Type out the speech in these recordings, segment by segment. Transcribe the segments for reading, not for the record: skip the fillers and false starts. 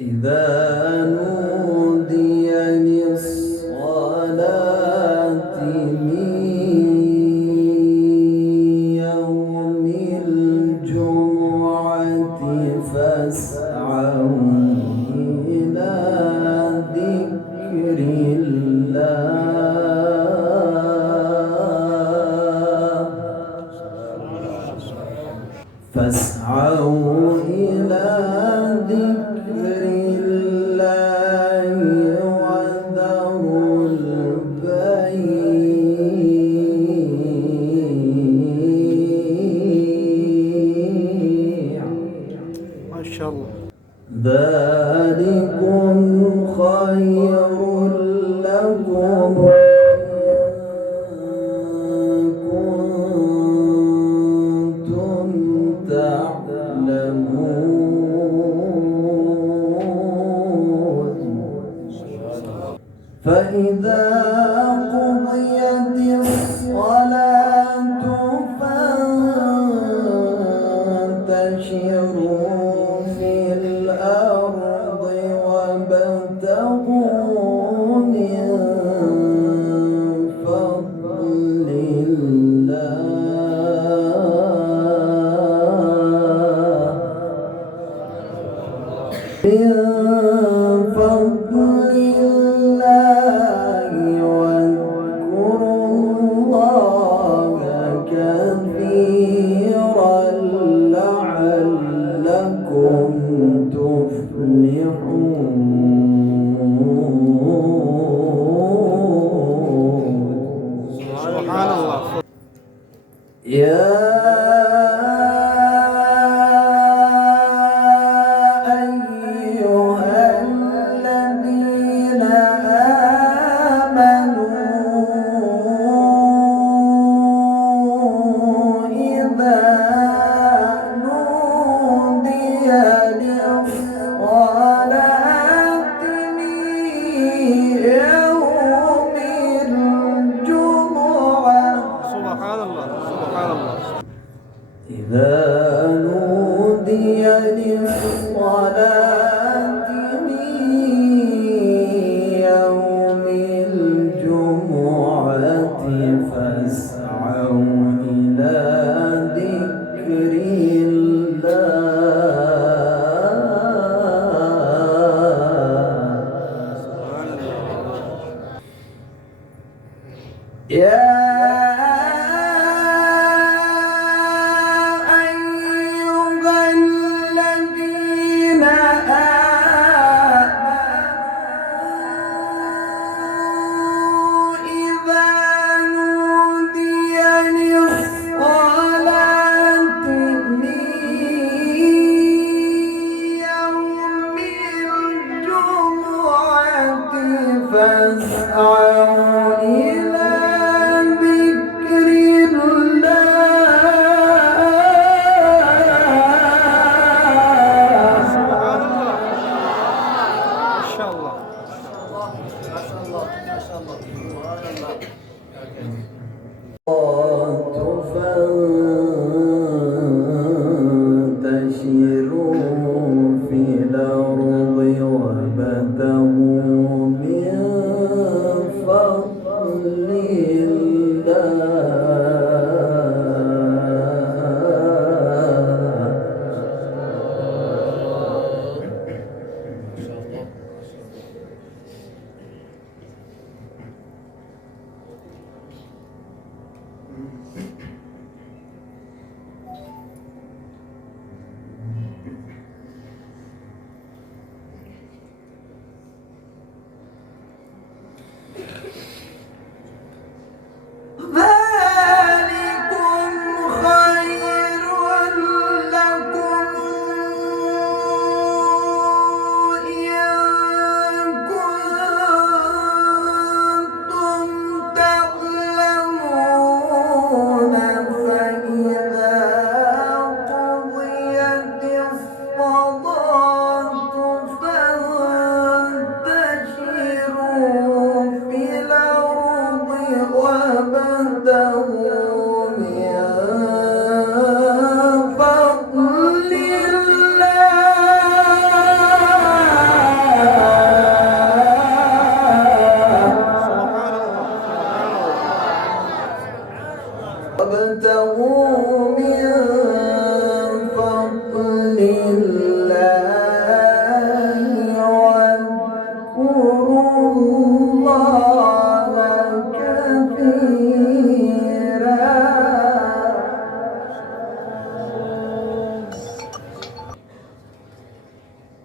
إذا نودي للصلاة من يوم الجمعة فاسعوا إلى ذكر الله فاسعوا إلى ذكر الله وذروا البيع ما شاء الله. ذلكم خير لكم فإذا قضيت الصلاة فانتشروا في الأرض وابتغوا من فضل سبحان الله. يا أيها الذين آمنوا إذا نودي للصلاة من يوم الجمعة سبحان الله. سبحان الله. إذا نودي للصلاة من يوم الجمعة فاسعوا إلى ذكر الله يا فاسعوا إلى ذكر الله سبحان الله. ما شاء الله. فانتشروا في الأرض وابتغوا من فضل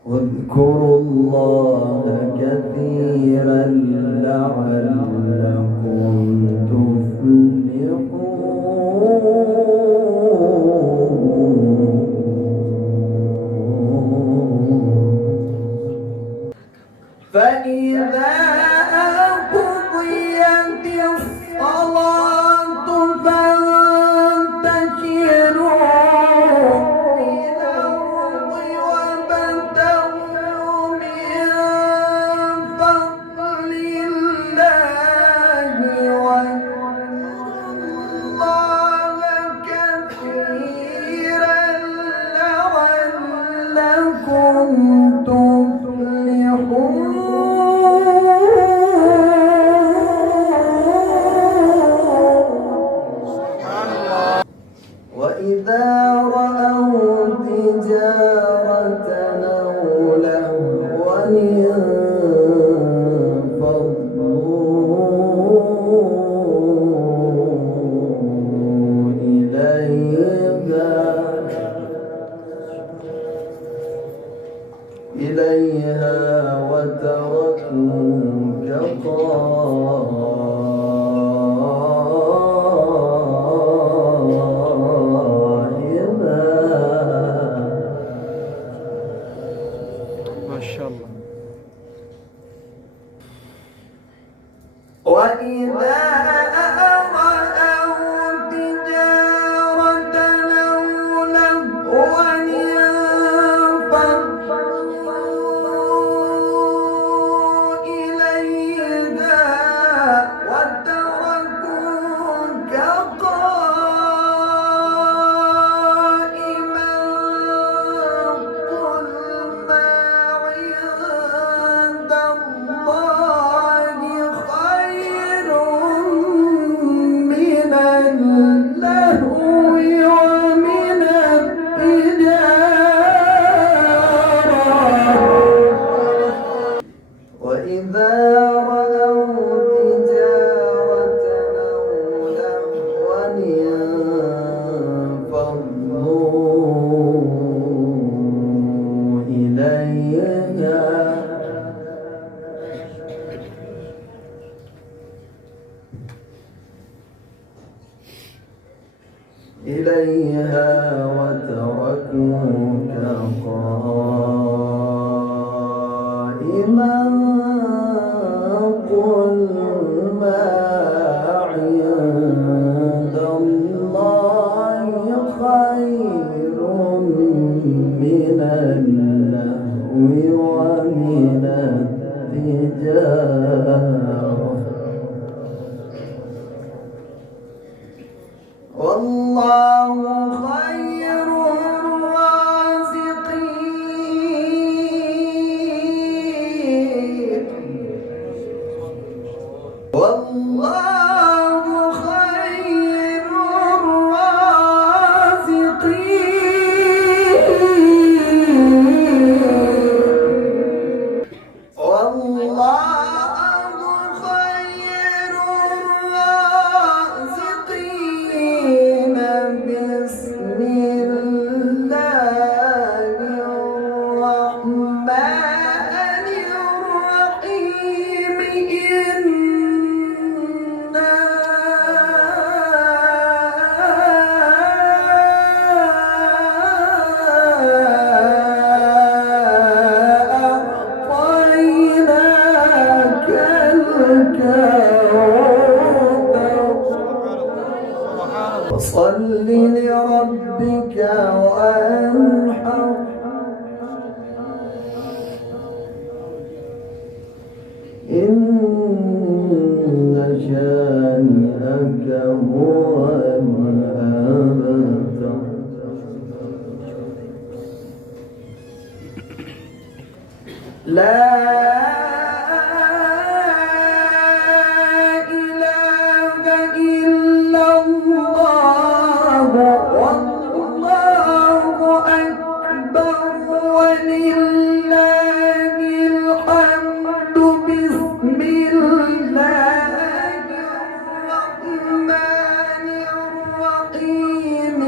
واذكروا الله كثيرا لعلكم تفلحون فإذا قضيت الصلاة فانتشروا في الأرض وابتغوا من فضل الله واذكروا الله كثيرا لعلكم وإذا رأوا تجارة أو لهوا انفضوا إليها وتركوك قائما. ما شاء الله. وإذا رأوا تجارة أو لهوا انفضوا إليها وتركوك قائما. قل ما عند الله خير من اللهو ومن التجارة. وإذا رأوا تجارة أو لهوا انفضوا إليها وتركوك قائما. قل ما عند الله خير من اللهو ومن التجارة والله خير الرازقين. والله خير الرازقين. والله خير الرازقين. بسم الله الرحمن الرحيم. إنا أعطيناك الكوثر فصل لربك وانحر. إن شانئك هو الأبتر. لا إله إلا الله والله أكبر ولله الحمد. بسم الله الرحمن الرحيم.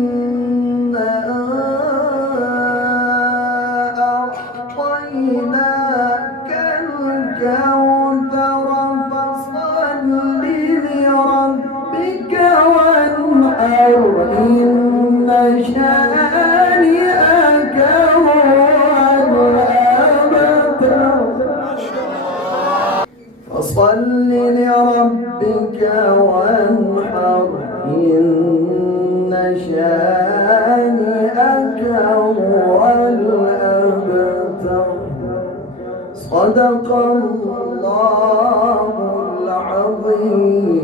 إنا فصل لربك وانحر إن شانئك هو الأبتر صدق الله العظيم.